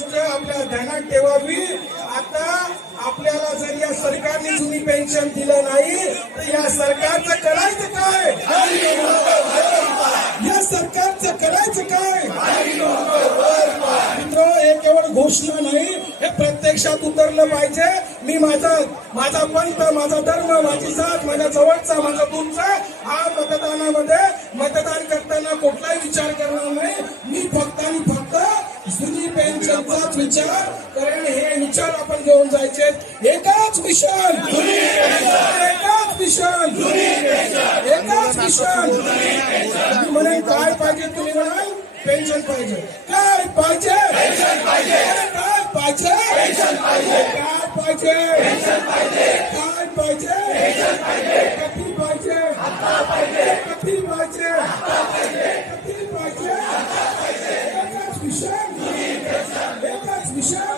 ध्यानात ठेवावी. आता आपल्याला जर या सरकारने जुनी पेन्शन दिलं नाही तर या सरकारचं करायचं काय? या सरकारचं करायचं काय? मित्र हे केवळ घोषणा नाही. हे प्रत्यक्षात उतरलं पाहिजे. मी माझा माझा पंथ माझा धर्म माझी जात माझ्या जवळचा माझा दूरचा हा मतदानामध्ये मतदान करताना कुठलाही विचार करणार नाही. मी फक्त जुनी विचार. कारण हे विचार आपण घेऊन जायचे. एकाच मिशन. एकाच मिशन. एकाच मिशन. तुम्ही म्हणेन काय पाहिजे तुम्ही म्हणाल? पेन्शन पाहिजे. काय पाहिजे? काय पाहिजे? काय पाहिजे? काय पाहिजे? कधी पाहिजे? कधी पाहिजे? पाहिजे एकाच मिशन एकाच मिशन